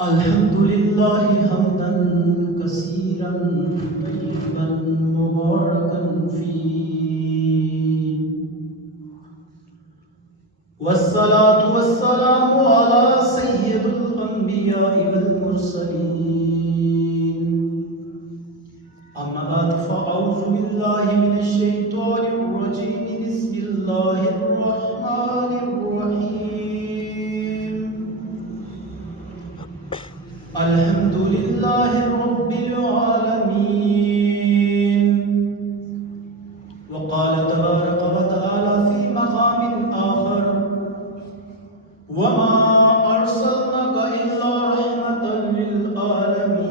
الحمد لله حمدا كثيرا طيبا مباركا فيه، والصلاة والسلام على سيد الأنبياء والمرسلين. أما بعد فأعوذ بالله من الشيطان الرجيم. بسم الله الرحمن الرحيم. الحمد لله رب العالمين. وقال تبارك وتعالى في مقام آخر: وما أرسلناك إلا رحمة للعالمين.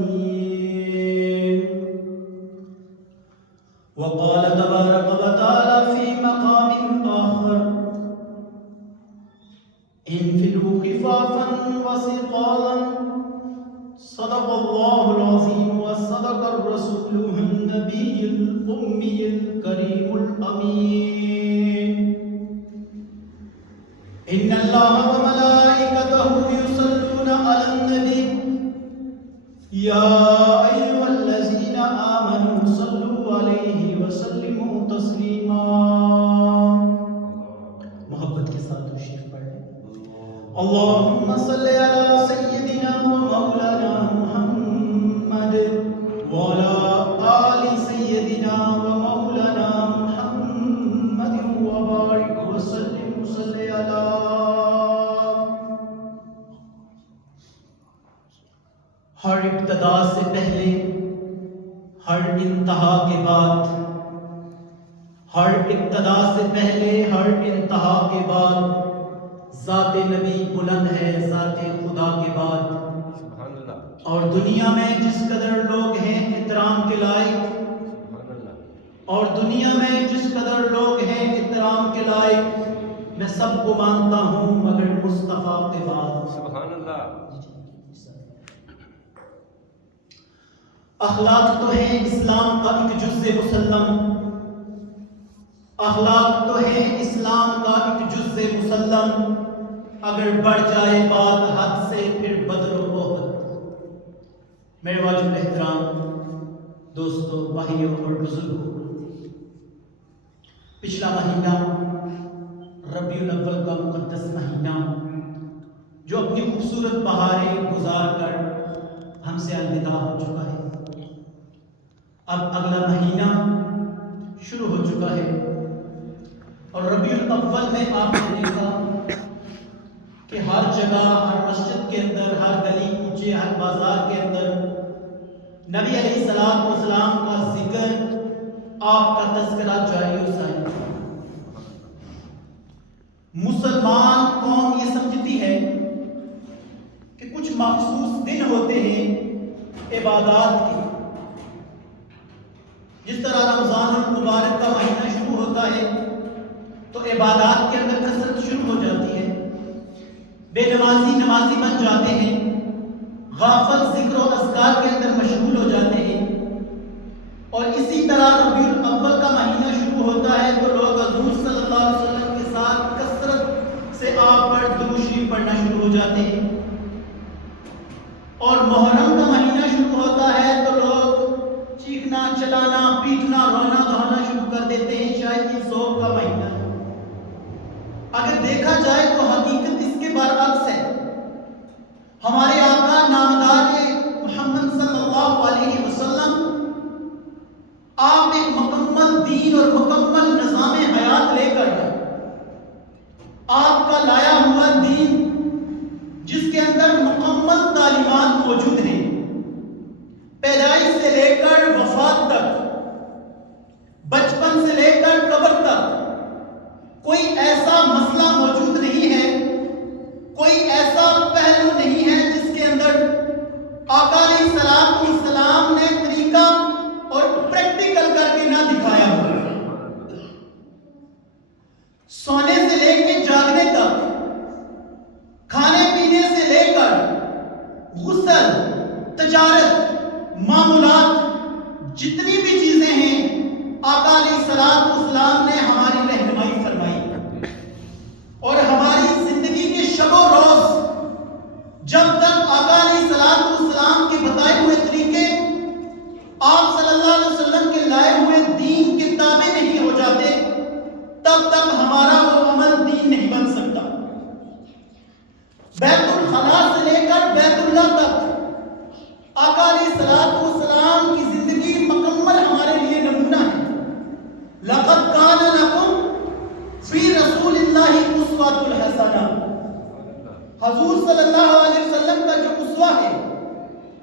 وقال تبارك وتعالى في مقام آخر: انفروا خفافا وثقالا. صدق الله العظيم وصدق الرسول النبي الأمي الكريم الأمين. إن الله وملائكته يصلون على النبي يا أيها الذين آمنوا صلوا عليه وسلموا تسليما. محبت کے ساتھ شریف پڑھیں. اللهم صل على سيدنا ومولانا محمد وعلى آل سيدنا ومولانا محمد وبارك وسلم. صل على ہر ابتدا سے پہلے، ہر انتہا کے بعد، ہر ابتدا سے پہلے، ہر انتہا کے بعد ذات نبی بلند ہے ذات خدا کے بعد. اور دنیا میں جس قدر لوگ ہیں احترام کے لائق، اور دنیا میں جس قدر لوگ ہیں احترام کے لائق، میں سب کو مانتا ہوں مگر مصطفیٰ کے بعد. سبحان اللہ. اخلاق تو ہے اسلام کا ایک جزء مسلم، اخلاق تو ہے اسلام کا ایک جزء مسلم. اگر بڑھ جائے بات حد سے پھر بدر و بہت. میرے واجب احترام دوستوں، بھائیوں اور بزرگوں، پچھلا مہینہ ربیع الاول کا مقدس مہینہ جو اپنی خوبصورت بہاریں گزار کر ہم سے الوداع ہو چکا ہے، اب اگلا مہینہ شروع ہو چکا ہے. اور ربیع الاول میں آپ نے دیکھا کہ ہر جگہ، ہر مسجد کے اندر، ہر گلی کوچے، ہر بازار کے اندر نبی علیہ السلام کا ذکر، آپ کا تذکرہ جاری و ساری. مسلمان قوم یہ سمجھتی ہے کہ کچھ مخصوص دن ہوتے ہیں عبادات کے. جس طرح رمضان المبارک کا مہینہ شروع ہوتا ہے تو عبادات کے اندر کثرت شروع ہو جاتی ہے، بے نمازی نمازی بن جاتے ہیں، غافل ذکر و اذکار کے اندر مشغول ہو جاتے ہیں. اور اسی طرح ربیع الاول کا مہینہ شروع ہوتا ہے تو لوگ حضور صلی اللہ علیہ وسلم کے ساتھ کثرت سے آپ پر درود شریف پڑھنا شروع ہو جاتے ہیں. اور محرم کا مہینہ شروع ہوتا ہے تو لوگ چیخنا چلانا پیٹنا رونا دھونا شروع کر دیتے ہیں. شاید یہ ذوق کا مہینہ ہے. اگر دیکھا جائے تو حقیقت اس کے برعکس ہے. ہمارے آقا نامدار محمد صلی اللہ علیہ وسلم آپ ایک مکمل دین اور مکمل نظام حیات لے کر آپ کا لایا ہوا دین جس کے اندر مکمل تعلیمات موجود ہیں، پیدائش سے لے کر وفات تک، بچپن سے لے کر قبر تک کوئی ایسا مسئلہ موجود نہیں ہے، کوئی ایسا پہلو نہیں ہے جس کے اندر آقا علیہ السلام نے طریقہ اور پریکٹیکل کر کے نہ دکھایا ہو. سونے سے لے کے جاگنے تک، کھانے پینے سے لے کر غسل، تجارت، معمولات، جتنی بھی چیزیں ہیں آقا علیہ السلام نے ہماری رہنمائی فرمائی. اور ہماری زندگی کے شب و روز بیت الخلا سے لے کر بیت اللہ تک آقا علیہ الصلوۃ والسلام کی زندگی مکمل ہمارے لیے نمونہ ہے۔ لقد کان لکم فی رسول اللہ اسوۃ الحسنہ، حضور صلی اللہ علیہ وسلم کا جو اسوہ ہے،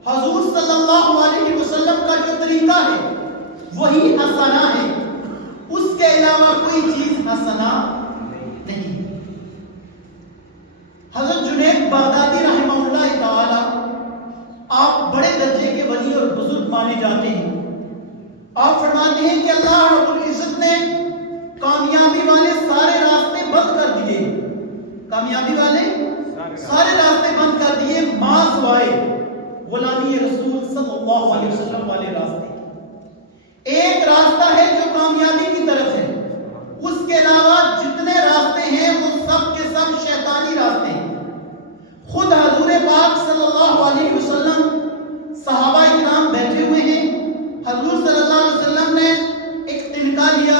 حضور صلی اللہ علیہ وسلم کا جو طریقہ ہے وہی حسنہ ہے، اس کے علاوہ کوئی چیز حسنہ نہیں۔ حضرت جنید بغدادی رحمہ اللہ تعالی، آپ بڑے درجے کے ولی اور بزرگ مانے جاتے ہیں۔ آپ فرماتے ہیں کہ اللہ رب العزت نے کامیابی والے سارے راستے بند کر دیے، کامیابی والے سارے راستے بند کر دیے ما سوائے غلامی رسول صلی اللہ علیہ وسلم والے راستے۔ ایک راستہ ہے جو کامیابی کی طرف ہے، اس کے علاوہ جتنے راستے ہیں وہ سب کے سب شیطانی راستے ہیں۔ خود حضور پاک صلی اللہ علیہ وسلم، صحابہ اکرام بیٹھے ہوئے ہیں، حضور صلی اللہ علیہ وسلم نے ایک تنکا لیا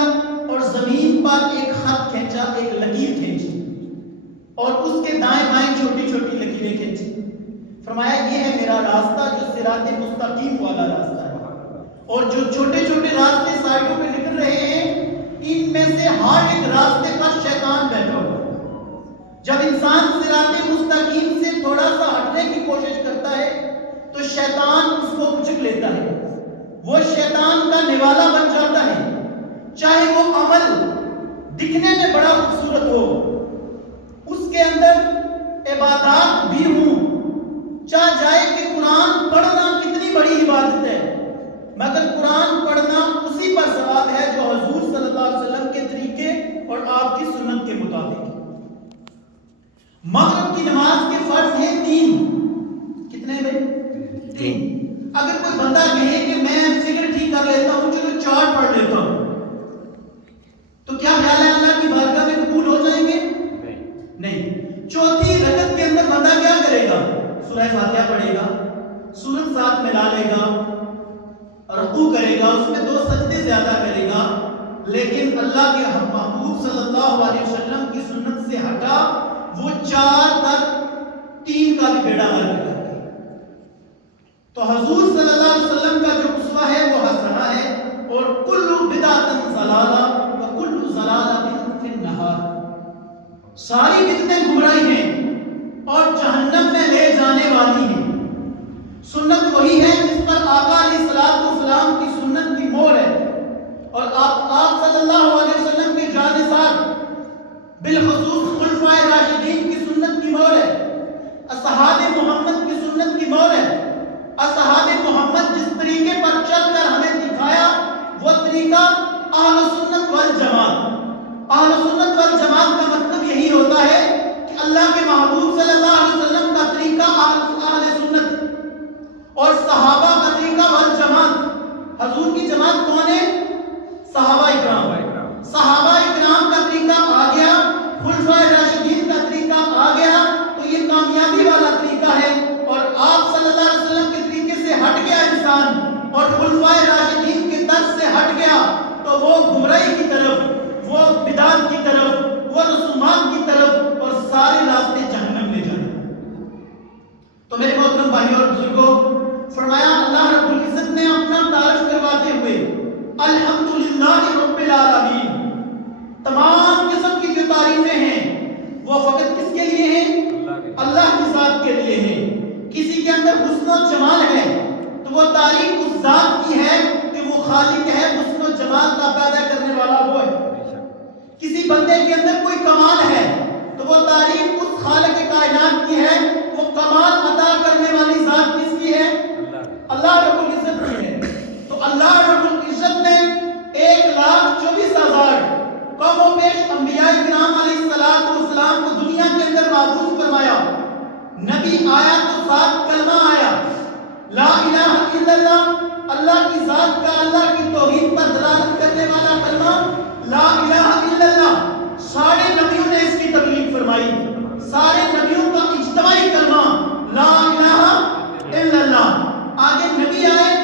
اور زمین پر ایک خط کھینچا، ایک لکیر کھینچی اور اس کے دائیں بائیں چھوٹی چھوٹی لکیریں کھینچی۔ فرمایا یہ ہے میرا راستہ جو صراط مستقیم والا راستہ ہے، اور جو چھوٹے چھوٹے راستے سائڈوں پہ نکل رہے ہیں ان میں سے ہر ایک راستے پر شیطان بیٹھا ہوا ہے۔ جب انسان صراط مستقیم سے تھوڑا سا ہٹنے کی کوشش کرتا ہے تو شیطان اس کو کچل لیتا ہے، وہ شیطان کا نوالا بن جاتا ہے، چاہے وہ عمل دکھنے میں بڑا خوبصورت ہو، اس کے اندر عبادات بھی ہوں، چاہ جائے کہ قرآن پڑھنا کتنی بڑی عبادت ہے، مگر قرآن پڑھنا اسی پر ثواب ہے جو حضور صلی اللہ علیہ وسلم کے طریقے اور آپ کی سنت کے مطابق۔ مغرب کی نماز کے فرض ہیں 3، کتنے بھائی؟ 3۔ اگر کوئی بندہ کہے کہ میں فکر ٹھیک کر لیتا ہوں، چلو 4 پڑھ لیتا ہوں، تو کیا خیال ہے اللہ کی بارگاہ میں قبول ہو جائیں گے؟ نہیں۔ چوتھی رکعت کے اندر بندہ کیا کرے گا؟ سورہ فاتحہ پڑھے گا، سورت ساتھ ملا لے گا، رکوع کرے گا، اس میں 2 سجدے زیادہ کرے گا، لیکن اللہ کے محبوب صلی اللہ علیہ وسلم کی سنت سے ہٹا، وہ 4 تک 3 کا بھی بیڑا غرق کر گیا۔ تو حضور صلی اللہ علیہ وسلم کا جو اسوہ ہے وہ حسنہ ہے، اور کل بدعۃ ضلالہ وکل ضلالۃ فی النار، ساری بدعتیں گمراہی ہیں اور جہنم میں لے جانے والی ہیں۔ سنت وہی ہے جس پر آقا علیہ الصلوۃ والسلام کی سنت کی مہر ہے، اور آپ صلی اللہ علیہ وسلم کے جانثار بالخصوص خلفائے راشدین کی سنت کی مہر ہے، اصحاب محمد کی سنت کی مہر ہے۔ اصحاب محمد جس طریقے پر چل کر ہمیں دکھایا وہ طریقہ اہل سنت والجماعت۔ اہل سنت والجماعت کا مطلب یہی ہوتا ہے کہ اللہ کے محبوب صلی اللہ علیہ وسلم کا طریقہ اہل سنت اور صحابہ کا طریقہ والجماعت۔ حضور کی جماعت کون ہے؟ صحابہ اکرام۔ صحابہ اکرام کا طریقہ آ گیا، خلفائے راشدین کا طریقہ آ گیا، تو یہ کامیابی والا طریقہ ہے۔ اور آپ صلی اللہ علیہ وسلم کے طریقے سے ہٹ گیا انسان اور خلفائے راشدین کے طرز سے ہٹ گیا تو وہ گمراہی کی طرف، وہ بدعت کی طرف، وہ رسومات کی طرف، اور سارے راستے جہنم لے جائیں۔ تو میرے محترم بھائیوں اور بزرگوں، فرمایا اللہ رب العزت نے اپنا تعارف کرواتے ہوئے الحمدللہ رب العالمین، تمام قسم کی جو تعریفیں ہیں وہ فقط کس کے لیے ہیں؟ اللہ کی ذات کے لیے ہیں۔ کسی کے اندر حسن و جمال ہے تو وہ تعریف اس ذات کی ہے کہ وہ خالق ہے، حسن و جمال کا پیدا کرنے والا وہ ہے۔ کسی بندے کے اندر کوئی کمال ہے تو وہ تعریف اس خالق کائنات کی ہے، وہ کمال عطا کرنے والی ذات کس کی ہے؟ اللہ رب العزت کی ہے۔ تو اللہ رب العزت نے 1,24,000 کم و بیش انبیاء کرام علیہ السلام کو دنیا کے اندر معبود فرمایا۔ نبی آیا تو 7 کلمہ آیا، لا الہ الا اللہ، اللہ کی ذات کا، اللہ کی توحید پر دلالت کرنے والا کلمہ لا الہ الا اللہ۔ سارے نبیوں نے اس کی تبلیغ فرمائی، سارے نبیوں کا اجتماعی کلمہ لا الہ الا اللہ۔ آگے نبی آئے،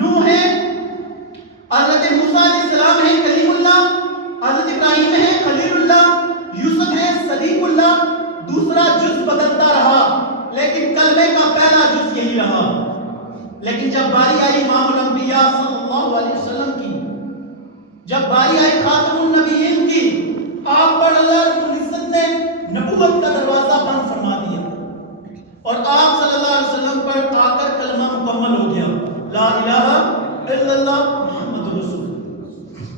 نوح ہے، حضرت موسیٰ علیہ السلام ہے کلیم اللہ، حضرت ابراہیم ہے خلیل اللہ، یوسف ہے صدیق اللہ۔ دوسرا جز بدلتا رہا، لیکن کلمے کا پہلا جز یہی رہا. لیکن جب باری آئی امام الانبیاء صلی اللہ علیہ وسلم کی، جب باری آئی خاتم النبیین کی، آپ پر اللہ رب العزت نے نبوت کا دروازہ بند فرما دیا اور آپ صلی اللہ علیہ وسلم پر آ کر کلمہ مکمل ہو گیا، لا الہ الا اللہ محمد رسول اللہ.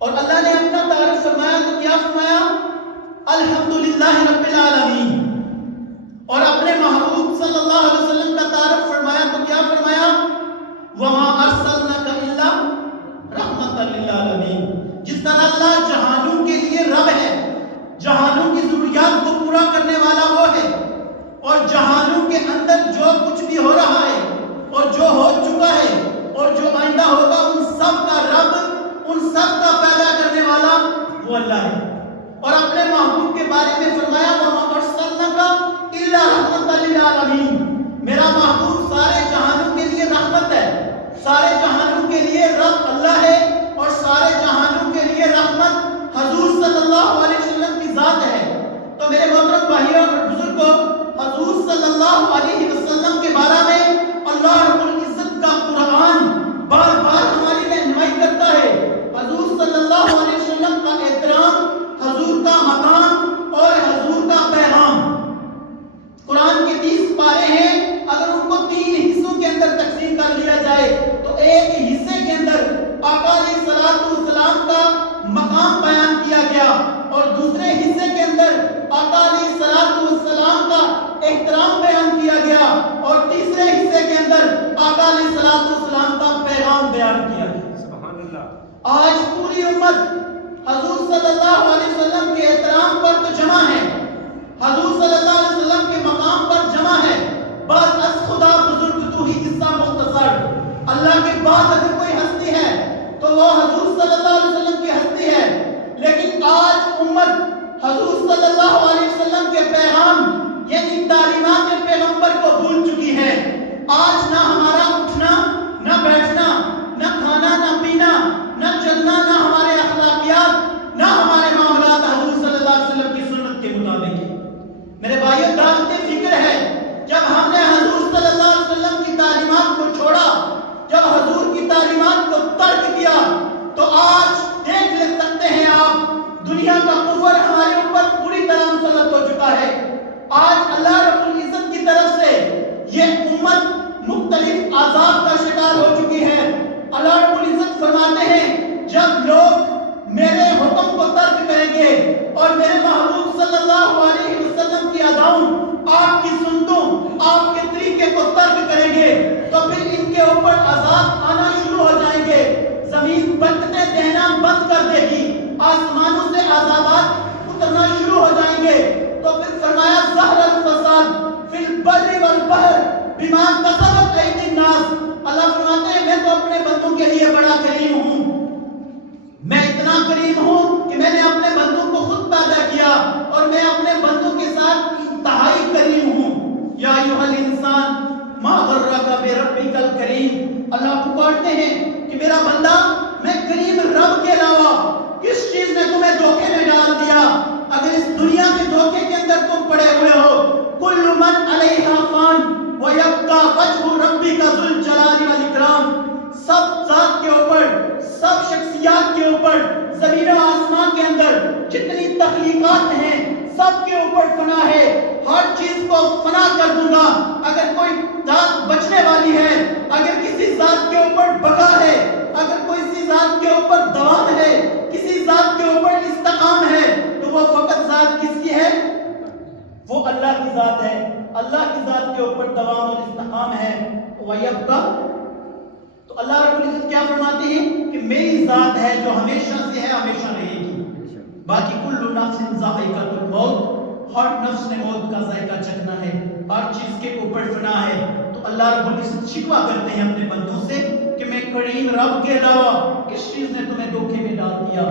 اور اللہ نے اپنا تعارف فرمایا تو کیا فرمایا؟ الحمدللہ رب العالمین. اور اپنے محبوب صلی اللہ علیہ وسلم کا تعارف فرمایا تو کیا فرمایا؟ وما ارسلناک الا رحمۃ للعالمین. جس طرح اللہ جہانوں کے لیے رب ہے، جہانوں کی ضروریات کو پورا کرنے والا وہ ہے، اور جہانوں کے اندر جو کچھ بھی ہو رہا ہے اور جو ہو چکا ہے اور جو آئندہ ہوگا، ان سب کا رب، ان سب کا پیدا کرنے والا وہ اللہ ہے. اور اپنے محبوب کے بارے میں فرمایا وما ارسلناک الا رحمۃ للعالمین. میرا محبوب سارے جہانوں کے لیے رحمت ہے، سارے جہانوں کے لیے رب اللہ ہے، اور سارے جہانوں کے لیے رحمت حضور صلی اللہ علیہ وسلم کی ذات ہے. تو میرے محترم بھائیوں اور بزرگوں، حضور صلی اللہ علیہ وسلم کے بارے میں اللہ رب العزت کا قرآن بار بار ہماری رہنمائی کرتا ہے. حضور صلی اللہ علیہ وسلم کا احترام، حضور کا مقام اور حضور کا پیغام. قرآن کے 30 پارے ہیں، اگر ان کو 3 حصوں کے اندر تقسیم کر لیا جائے تو ایک حصے کے اندر آقا علیہ الصلوۃ والسلام کا مقام بیان کیا گیا، اور دوسرے حصے کے اندر آقا علیہ الصلوۃ والسلام کا احترام بیان کیا گیا، اور تیسرے حصے کے اندر آقا علیہ الصلوۃ والسلام کا پیغام بیان کیا گیا. سبحان اللہ. آج پوری امت حضور صلی اللہ علیہ وسلم کے احترام پر تو جمع ہے، حضور صلی اللہ علیہ وسلم کے مقام پر جمع ہے. بعض از خدا بزرگ تو ہی قصہ مختصر. اللہ کے بعد اگر کوئی ہستی ہے تو وہ حضور صلی اللہ علیہ وسلم کی ہستی ہے. لیکن آج امت حضور صلی اللہ علیہ وسلم کے پیغام یعنی تعلیمات پیغمبر کو بھول چکی ہے. آج نہ ہمارا اٹھنا، نہ بیٹھنا، نہ کھانا، نہ پینا، نہ چلنا، نہ ہمارے اخلاقیات، نہ ہمارے معاملات حضور صلی اللہ علیہ وسلم کی سنت کے مطابق ہے. میرے بھائیوں، دعوت فکر ہے. جب ہم نے حضور صلی اللہ علیہ وسلم کی تعلیمات کو چھوڑا، جب حضور کی تعلیمات کو ترک کیا، تو آج دیکھ لے سکتے ہیں آپ، دنیا کا کفر ہمارے اوپر پوری طرح مسلط ہو چکا ہے. آج اللہ رب العزت کی طرف سے یہ امت مختلف عذاب کا شکار ہو چکی ہے. اللہ رب العزت فرماتے ہیں جب لوگ میرے حکم کو ترک کریں گے اور میرے محبوب صلی اللہ علیہ وسلم کی اداؤں، آپ کی سنتوں، آپ کے طریقے کو ترک کریں گے، تو پھر ان کے اوپر عذاب آنا شروع ہو جائیں گے. زمین برکتیں دینا بند کر دے گی، آسمانوں سے عذابات اترنا شروع ہو جائیں گے. تو پھر فرمایا ظہر الفساد فی البر والبحر بما کسبت ایدی الناس. اللہ فرماتے ہیں میں تو اپنے بندوں کے لیے بڑا کریم ہوں، میں اتنا کریم ہوں کہ میں نے اپنے بندوں کو خود پیدا کیا، اور میں اپنے بندوں کے ساتھ انتہائی کریم ہوں. یا ایھا الانسان ما غرک بربک الکریم. اللہ پکارتے ہیں کہ میرا بندہ، میں کریم رب کے علاوہ کس چیز نے تمہیں دھوکے میں ڈال دیا؟ اگر اس دنیا کے دھوکے کے اندر تم پڑے ہوئے ہو، کل من علیہا فان ویبقی وجہ ربک ذو الجلال والاکرام. سب ذات کے اوپر، سب شخصیات کے اوپر، زمین و آسمان کے اندر جتنی تخلیقات ہیں سب کے اوپر فنا ہے. ہر چیز کو فنا کر دوں گا. اگر کوئی ذات بچنے والی ہے، اگر کسی ذات کے اوپر بقا ہے، اگر کسی ذات کے اوپر دوام ہے، کسی ذات کے اوپر استقام ہے، تو وہ فقط ذات کس کی ہے؟ وہ اللہ کی ذات ہے. اللہ کی ذات کے اوپر دوام اور استقام ہے. وَيَبْقَى. تو اللہ رب العزت کیا فرماتے ہیں کہ میری ذات ہے جو ہمیشہ سے ہے، ہمیشہ رہے گی. باقی کل نفس ذائقۃ الموت، ہر نفس نے موت کا ذائقہ چکھنا ہے، ہر چیز کے اوپر فنا ہے. تو اللہ رب العزت شکوہ کرتے ہیں اپنے بندوں سے کہ میں کریم رب کے علاوہ کس چیز نے تمہیں دھوکے میں ڈال دیا.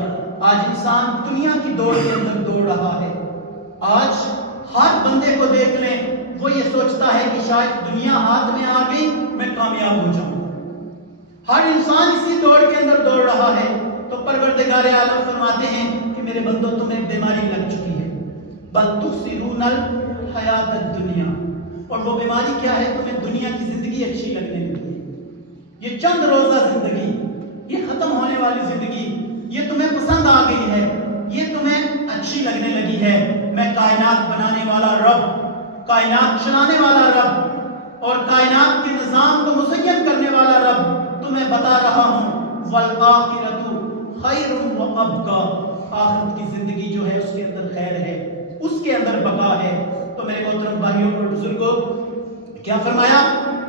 آج انسان دنیا کی دوڑ کے اندر دوڑ رہا ہے. آج ہر بندے کو دیکھ لیں، وہ یہ سوچتا ہے کہ شاید دنیا ہاتھ میں آ گئی میں کامیاب ہو جاؤں. ہر انسان اسی دوڑ کے اندر دوڑ رہا ہے. تو پروردگار عالم فرماتے ہیں کہ میرے بندوں تمہیں بیماری لگ چکی ہے. بل تؤثرون الحیاۃ الحیات الدنیا، اور وہ بیماری کیا ہے؟ تمہیں دنیا کی زندگی اچھی لگنے لگی ہے، یہ چند روزہ زندگی، یہ ختم ہونے والی زندگی، یہ تمہیں پسند آ گئی ہے، یہ تمہیں اچھی لگنے لگی ہے۔ میں کائنات بنانے والا رب، کائنات چلانے والا رب اور کائنات کے نظام کو مزین کرنے والا رب تمہیں بتا رہا ہوں، والآخرۃ خیر وابقیٰ، آخرت کی زندگی جو ہے اس کے اندر خیر ہے، اس کے اندر بقا ہے۔ تو میرے محترم بھائیوں اور بزرگوں، کیا فرمایا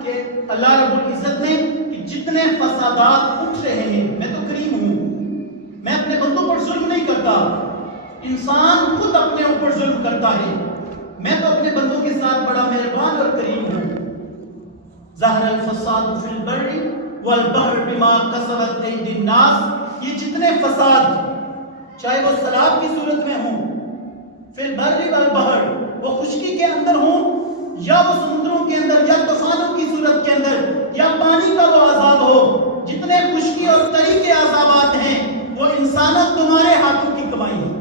کہ اللہ رب العزت نے کہ جتنے فسادات اٹھ رہے ہیں، میں تو کریم ہوں، میں اپنے بندوں پر ظلم نہیں کرتا، انسان خود اپنے اوپر ظلم کرتا ہے، میں تو اپنے بندوں کے ساتھ بڑا مہربان اور کریم ہوں۔ ظہر الفساد فی البر والبحر بما کسبت ایدی الناس، یہ جتنے فساد، چاہے وہ سیلاب کی صورت میں ہوں، فی البر والبحر، وہ خشکی کے اندر ہوں یا وہ سمندروں کے اندر یا طوفانوں کی صورت کے اندر یا پانی کا وہ عذاب ہو، جتنے خشکی اور تری کے عذابات ہیں وہ انسانوں تمہارے ہاتھوں کی کمائی ہے۔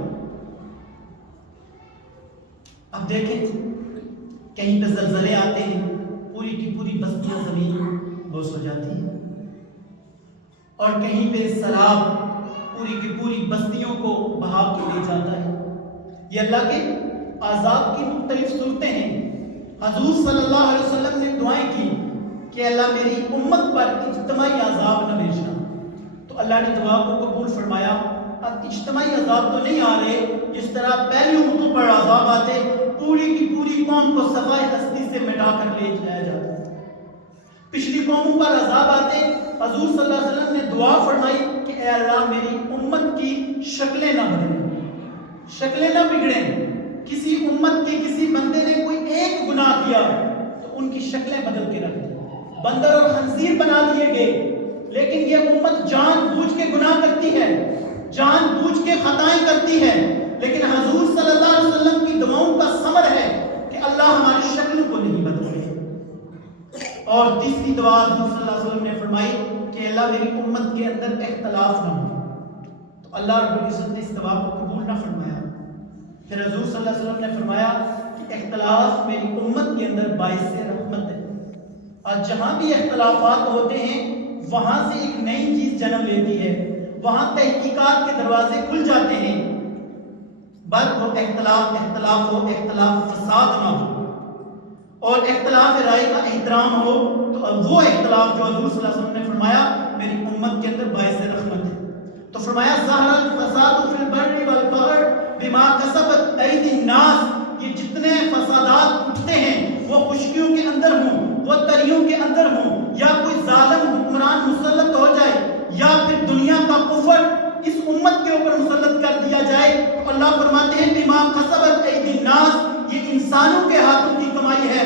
اب دیکھیں، کہیں پہ زلزلے آتے ہیں، پوری کی پوری بستیاں زمین بوس ہو جاتی ہیں، اور کہیں پہ سیلاب پوری کی پوری بستیوں کو بہا کے لے جاتا ہے۔ یہ اللہ کے عذاب کی مختلف صورتیں ہیں۔ حضور صلی اللہ علیہ وسلم نے دعائیں کی کہ اللہ میری امت پر اجتماعی عذاب نہ بھیجنا، تو اللہ نے دعا کو قبول فرمایا۔ اب اجتماعی عذاب تو نہیں آ رہے، جس طرح پہلی امتوں پر عذاب آتے، پوری کی پوری قوم کو صفائے ہستی سے مٹا کر لے جایا جاتا۔ پچھلی قوموں پر عذاب آتے، حضور صلی اللہ علیہ وسلم نے دعا فرمائی کہ اے اللہ میری امت کی شکلیں نہ بدلیں، شکلیں نہ بگڑیں۔ کسی امت کے کسی بندے نے کوئی ایک گناہ کیا تو ان کی شکلیں بدل کے رکھ دی، بندر اور خنزیر بنا دیے گئے، لیکن یہ امت جان بوجھ کے گناہ کرتی ہے، جان بوجھ کے خطائیں کرتی ہے، لیکن حضور صلی اللہ علیہ وسلم کی دعاؤں کا ثمر ہے کہ اللہ ہماری شکلوں کو نہیں بدلے۔ اور تیسری دعا حضور صلی اللہ علیہ وسلم نے فرمائی کہ اللہ میری امت کے اندر اختلاف نہ ہو، تو اللہ رب العزت نے اس دعا کو قبول نہ فرمایا۔ پھر حضور صلی اللہ علیہ وسلم نے فرمایا کہ اختلاف میری امت کے اندر باعث رحمت ہے۔ آج جہاں بھی اختلافات ہوتے ہیں وہاں سے ایک نئی چیز جنم لیتی ہے، وہاں تحقیقات کے دروازے کھل جاتے ہیں، بل وہ اختلاف ہو، اختلاف فساد نہ ہو، اور اختلاف رائے کا احترام ہو، تو وہ اختلاف جو حضور صلی اللہ علیہ وسلم نے فرمایا میری امت کے اندر باعث رحمت ہے۔ تو فرمایا ظہر الفساد فی البر والبحر بما کسبت ایدی الناس، یہ جتنے فسادات اٹھتے ہیں وہ خشکیوں کے اندر ہوں، وہ تریوں کے اندر ہوں، یا کوئی ظالم حکمران مسلط ہو جائے، یا پھر دنیا کا کفر اس امت کے اوپر مسلط کر دیا جائے، تو اللہ فرماتے ہیں بما کسبت ایدی الناس، یہ انسانوں کے ہاتھوں کی کمائی ہے۔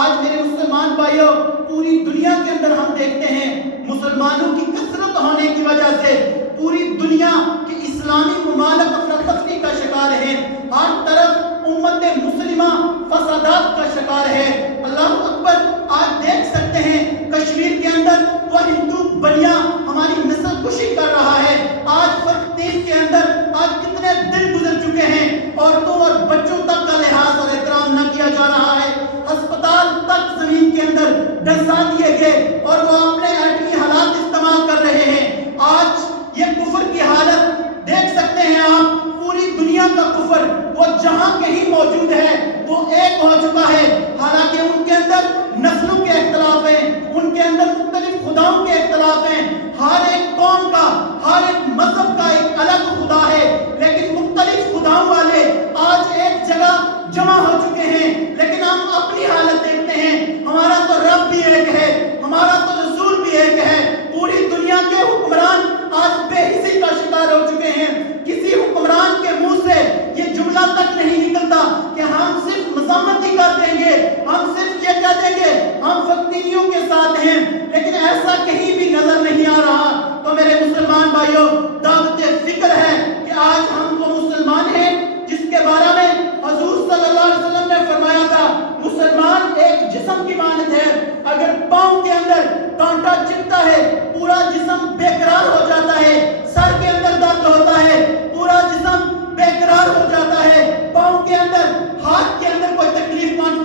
آج میرے مسلمان بھائیوں، پوری دنیا کے اندر ہم دیکھتے ہیں مسلمانوں کی کثرت ہونے کی وجہ سے پوری دنیا کے اسلامی ممالک افراتفری کا شکار ہے، ہر طرف امت مسلمہ فسادات کا شکار ہے۔ اللہ اکبر، آج دیکھ سکتے ہیں کشمیر کے اندر وہ ہندو بنیا ہماری نسل کشی کر رہا ہے۔ آج فلسطین کے اندر آج کتنے دن گزر چکے ہیں، عورتوں اور بچوں تک کا لحاظ اور احترام نہ کیا جا رہا ہے، ہسپتال تک زمین کے اندر ڈھسا دیے گئے اور وہ اپنے ایٹمی حالات استعمال کر رہے ہیں۔ آج یہ کفر کی حالت دیکھ سکتے ہیں آپ، پوری دنیا کا کفر وہ جہاں کہیں موجود ہے وہ ایک ہو چکا ہے، حالانکہ ان کے اندر نسلوں کے اختلاف ہیں، ان کے اندر مختلف خداؤں کے اختلاف ہیں، ہر ایک قوم کا، ہر ایک مذہب کا ایک الگ خدا ہے، لیکن مختلف خداؤں والے آج ایک جگہ جمع ہو چکے ہیں، لیکن ہم اپنی حالت دیکھتے ہیں، ہمارا تو رب بھی ایک ہے، ہمارا تو رسول بھی ایک ہے، پوری دنیا کے حکمران آج بے حسی کا شکار ہو چکے ہیں۔ کسی حکمران کے منہ سے یہ جملہ تک نہیں نکلتا کہ ہم صرف مذمت ہی کر دیں گے، ہم صرف یہ کہہ دیں گے ہم فلسطینیوں کے ساتھ ہیں، لیکن ایسا کہیں بھی نظر نہیں آ رہا۔ تو میرے مسلمان بھائیوں، دعوت فکر ہے کہ آج ہم وہ مسلمان ہیں جس کے بارے میں حضور صلی اللہ علیہ وسلم نے فرمایا تھا مسلمان ایک جسم کی مانند ہے، اگر پاؤں کے اندر کانٹا چبھتا ہے پورا جسم بے قرار ہو جاتا ہے، سر کے اندر درد ہوتا ہے پورا جسم بے قرار ہو جاتا ہے، پاؤں کے اندر، ہاتھ کے اندر کوئی تکلیف پہنچ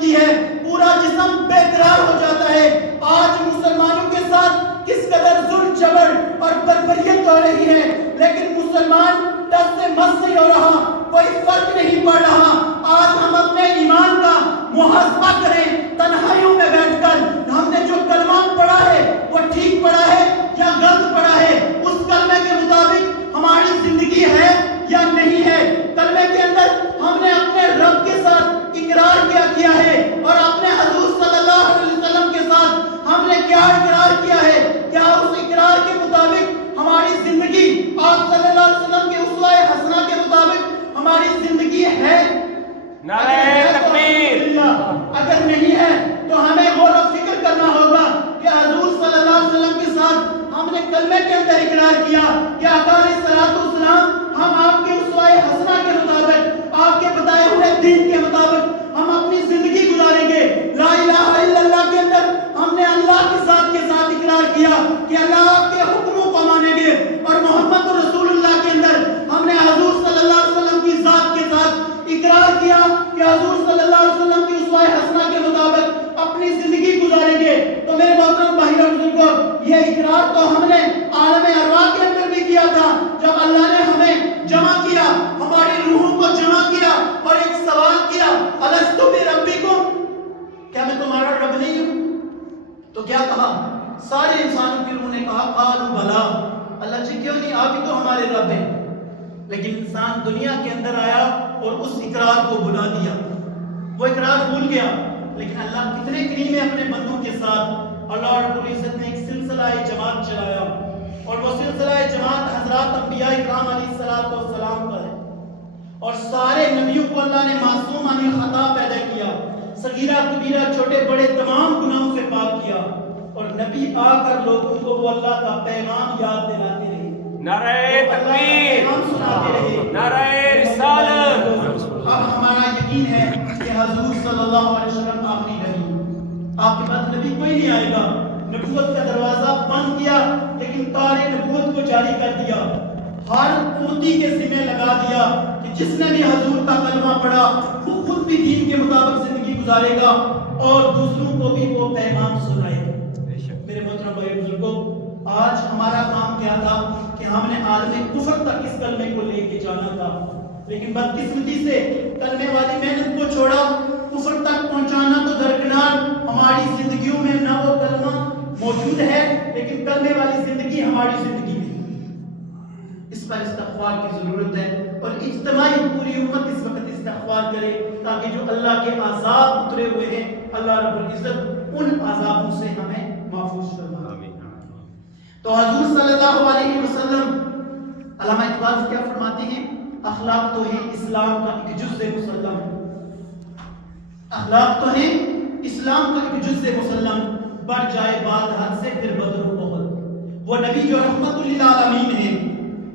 ہو رہی ہے، لیکن مسلمان دس سے مس نہیں ہو رہا، کوئی فرق نہیں پڑ رہا۔ آج ہم اپنے ایمان کا محاسبہ کریں، تنہائیوں میں بیٹھ کر ہم نے جو کلمہ پڑھا ہے وہ ٹھیک پڑھا ہے یا غلط پڑھا ہے، اس کلمے کے مطابق ہماری زندگی ہے یا نہیں ہے۔ کلمے کے اندر ہم نے اپنے رب کے ساتھ اقرار کیا ہے، اور اپنے حضور صلی اللہ علیہ وسلم کے ساتھ ہم نے کیا اقرار کیا ہے؟ کیا اس اقرار کے مطابق ہماری زندگی آپ صلی اللہ علیہ وسلم کے اسوہ حسنہ کے مطابق ہماری زندگی ہے؟ نعرہ تکبیر۔ اگر نہیں ہے تو ہمیں غور و فکر کرنا ہوگا کہ حضور صلی اللہ علیہ وسلم کے ساتھ ہم نے کلمے کے اندر اقرار کیا کہ آقا علیہ الصلوۃ والسلام ہم آپ کے اسوہ حسنہ کے مطابق، آپ کے بتائے ہوئے دین کے مطابق ہم اپنی زندگی گزاریں گے۔ لا الہ الا اللہ کے اندر ہم نے اللہ کے ساتھ اقرار کیا کہ اللہ کے حکموں کو مانیں گے، اور محمد رسول اللہ کے اندر ہم نے حضور صلی اللہ علیہ وسلم کی ذات کے ساتھ اقرار کیا کہ حضور صلی اللہ علیہ وسلم کی اسوہ حسنہ کے مطابق اپنی زندگی گزاریں گے۔ تو میرے محترم بھائی اور بزرگوں، یہ اقرار تو ہم نے عالم ارواح کے اندر بھی کیا تھا، جب اللہ نے ہمیں جمع کیا، ہماری روحوں کو جمع کیا اور ایک سوال کیا، الست بربکم، کیا میں تمہارا رب نہیں ہوں؟ تو کیا کہا؟ سارے انسانوں کی روح نے کہا قالوا بلا، اللہ جی کیوں نہیں، آپ ہی تو ہمارے رب ہیں۔ لیکن انسان دنیا کے اندر آیا اور اس اقرار کو بھلا دیا، وہ اقرار بھول گیا۔ لیکن اللہ کتنے کریم ہے اپنے بندوں کے ساتھ۔ اللہ رب العزت نے ایک سلسلہ جماعت چلایا، اور وہ سلسلہ جماعت حضرات انبیاء اکرام علیہ السلام کا ہے، اور سارے نبیوں کو اللہ نے معصوم عن الخطا پیدا کیا، صغیرہ کبیرہ چھوٹے بڑے تمام گناہوں سے پاک کیا، اور نبی آ کر لوگوں کو وہ اللہ کا پیغام یاد دلاتے رہے، نعرہ تکبیر، نعرہ رسالت۔ اب ہمارا یقین ہے کہ حضور صلی اللہ علیہ وسلم آخری نبی، آپ کے بعد نبی کوئی نہیں آئے گا۔ نبوت کا دروازہ بند کیا، لیکن تار نبوت کو جاری کر دیا، ہر امتی کے ذمہ لگا دیا کہ جس نے بھی حضور کا کلمہ پڑھا وہ خود بھی دین کے مطابق زندگی گزارے گا اور دوسروں کو بھی وہ پیغام سنائے گا۔ میرے محترم بھائی بزرگوں، آج ہمارا کام کیا تھا کہ ہم نے عالم کفر تک اس کلمے کو لے کے جانا تھا، لیکن بدقسمتی سے کلمے والی محنت کو چھوڑا، کفر تک پہنچانا تو درکنار، ہماری زندگیوں میں نہ وہ کلمہ موجود ہے، لیکن کلمے والی زندگی ہماری زندگی میں، اس پر استغفار کی ضرورت ہے، اور اجتماعی پوری امت اس وقت استغفار کرے تاکہ جو اللہ کے عذاب اترے ہوئے ہیں اللہ رب العزت ان عذابوں سے ہمیں محفوظ فرمائے۔ تو حضور صلی اللہ علیہ وسلم، علامہ اقبال کیا فرماتے ہیں؟ اخلاق تو ہے اسلام کا ایک جزء مسلم، اخلاق تو ہے اسلام کا ایک جزء مسلم، بڑھ جائے بات حد سے پھر بدر و احد۔ وہ نبی جو رحمت للعالمین ہیں،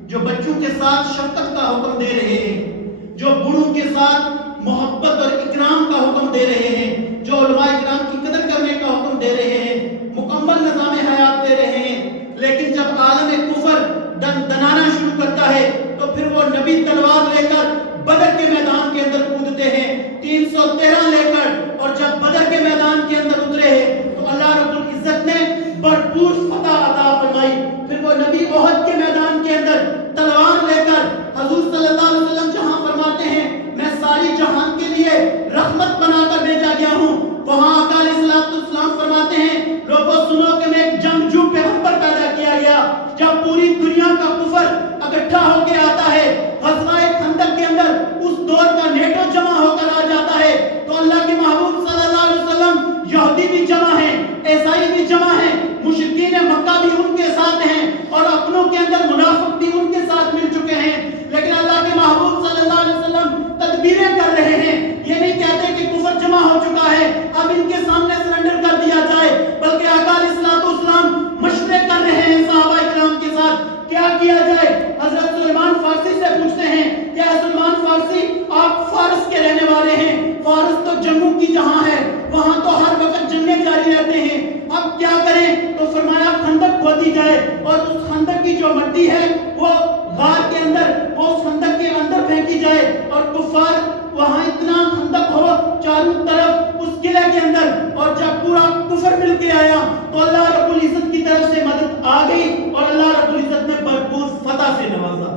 جو بچوں کے ساتھ شفقت کا حکم دے رہے ہیں، جو بوڑھوں کے ساتھ محبت اور اکرام کا حکم دے رہے ہیں، جو علماء اکرام کی قدر کرنے کا حکم دے رہے ہیں، مکمل نظام حیات دے رہے ہیں، لیکن جب عالم کفر دنانا شروع کرتا ہے تو پھر وہ نبی تلوار لے کر بدر کے میدان کے اندر کودتے ہیں 313 لے کر، اور جب بدر کے میدان کے اندر اترے ہیں تو اللہ رب العزت نے بھرپور فتح عطا فرمائی۔ پھر وہ نبی احد کے میدان کے اندر تلوار لے کر حضور صلی اللہ علیہ وسلم جہاں فرماتے ہیں میں ساری جہان کے لیے رحمت بنا کر بھیجا گیا ہوں، وہاں آقا علیہ السلام فرماتے ہیں لوگوں سنو کہ میں ایک جنگجو پیغمبر پیدا کیا گیا۔ جب پوری دنیا کا کفر اکٹھا ہو کے آتا ہے، غزوہ خندق کے اندر اس دور کا نیٹو جمع ہو کر آ جاتا ہے، تو اللہ کے محبوب صلی اللہ علیہ وسلم، یہودی بھی جمع ہیں، عیسائی بھی جمع ہیں، مشرکین مکہ بھی ان کے ساتھ ہیں، اور اپنوں کے اندر منافق بھی ان کے ساتھ مل چکے ہیں، لیکن اللہ کے محبوب صلی اللہ علیہ وسلم تدبیریں کر رہے ہیں۔ یہ نہیں کہتے کہ کفر جمع ہو چکا ہے اب ان کے سامنے سرنڈر کر دیا جائے، بلکہ آقا علیہ السلام مشورے کر رہے ہیں صحابہ اکرام کے ساتھ کیا کیا جائے۔ حضرت سلیمان فارسی سے پوچھتے ہیں کہ سلیمان فارسی آپ فارس کے رہنے والے ہیں، فارس تو جنگوں کی جہاں ہے، وہاں تو ہر وقت جنگیں جاری رہتے ہیں، اب کیا کریں؟ تو فرمایا خندق کھودی جائے، اور اس خندق کی جو مٹی ہے وہ غار کے اندر، وہ اس خندق کے اندر پھینکی جائے، اور کفار وہاں اتنا خندق ہو چاروں طرف اس قلعے کے اندر، اور جب پورا کفر مل کے آیا تو اللہ رب العزت کی طرف سے مدد آ گئی، اور اللہ رب العزت نے بھرپور فتح سے نوازا.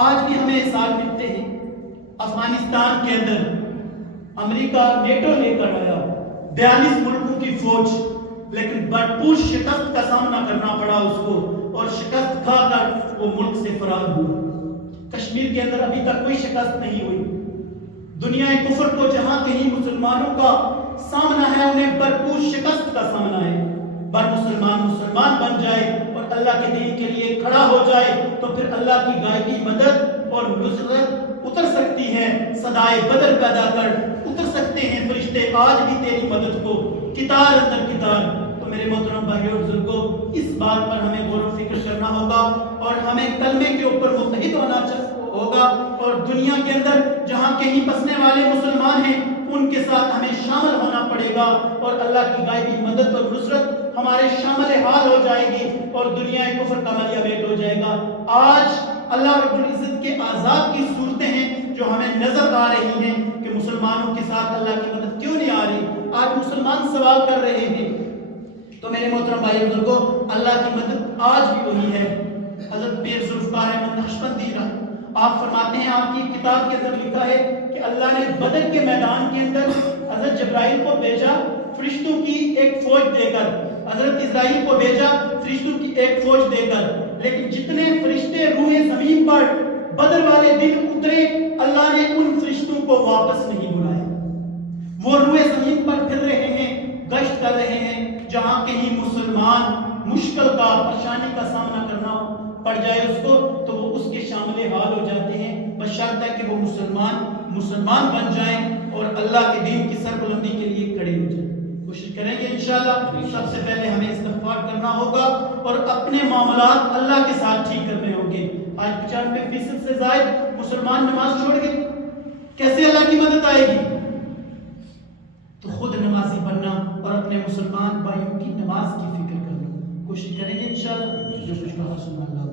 آج بھی ہمیں احساس ملتے ہیں. افغانستان کے اندر امریکہ نیٹو لے کر آیا 42 ملکوں کی فوج, لیکن بھرپور شکست کا سامنا کرنا پڑا اس کو, اور شکست کھا کر وہ ملک سے فرار ہوا. کشمیر کے اندر ابھی تک کوئی شکست نہیں ہوئی. دنیا کفر کو جہاں کہیں مسلمانوں کا سامنا ہے انہیں بھرپور شکست کا سامنا ہے. پر مسلمان بن جائے اور اللہ کے دین کے لیے کھڑا ہو جائے تو پھر اللہ کی غائبی مدد اور نصرت اتر سکتی ہے. صدائے بدر پیدا کر اتر سکتے ہیں فرشتے آج بھی تیری مدد کو, کتار اندر کتار. تو میرے محترم بھائیو اور بزرگوں, اس بات پر ہمیں غور و فکر کرنا ہوگا اور ہمیں کلمے کے اوپر متحد ہونا ہوگا, اور دنیا کے اندر جہاں کہیں بسنے والے مسلمان ہیں ان کے ساتھ ہمیں شامل ہونا پڑے گا, اور اللہ کی غائبی مدد اور نصرت ہمارے شامل حال ہو جائے گی اور دنیا کفر کا ملیہ بیٹ ہو جائے گا. آج اللہ رب العزت کے عذاب کی صورتیں ہیں جو ہمیں نظر آ رہی ہیں کہ مسلمانوں کے ساتھ اللہ کی مدد کیوں نہیں آ رہی. آج مسلمان سوال کر رہے ہیں. تو میرے محترم بھائی بزرگوں, اللہ کی مدد آج بھی وہی ہے. حضرت پیر ذوالفقار احمد نقشبندی آپ فرماتے ہیں, آپ کی کتاب کے اندر لکھا ہے کہ اللہ نے بدر کے میدان کے اندر حضرت جبرائیل کو بھیجا فرشتوں کی ایک فوج دے کر, حضرت اسرائیل کو بھیجا فرشتوں کی ایک فوج دے کر, لیکن جتنے فرشتے روح زمین پر بدر والے دن اترے اللہ نے ان فرشتوں کو واپس نہیں بلایا. وہ روح زمین پر پھر رہے ہیں, گشت کر رہے ہیں. جہاں کہیں مسلمان مشکل کا پریشانی کا سامنا کرنا پڑ جائے اس کو تو وہ اس کے شامل حال ہو جاتے ہیں, بشرط ہے کہ وہ مسلمان بن جائیں اور اللہ کے دین کی سربلندی کے لیے کھڑے ہو جائیں. کوشش کریں گے انشاءاللہ. سب سے پہلے ہمیں استغفار کرنا ہوگا اور اپنے معاملات اللہ کے ساتھ ٹھیک کرنے ہوں گے. آج 95% سے زائد مسلمان نماز چھوڑ گئے, کیسے اللہ کی مدد آئے گی؟ تو خود نمازی بننا اور اپنے مسلمان بھائیوں کی نماز کی فکر کرنا. کوشش کریں گے انشاءاللہ. جو کچھ کہا سنا اللہ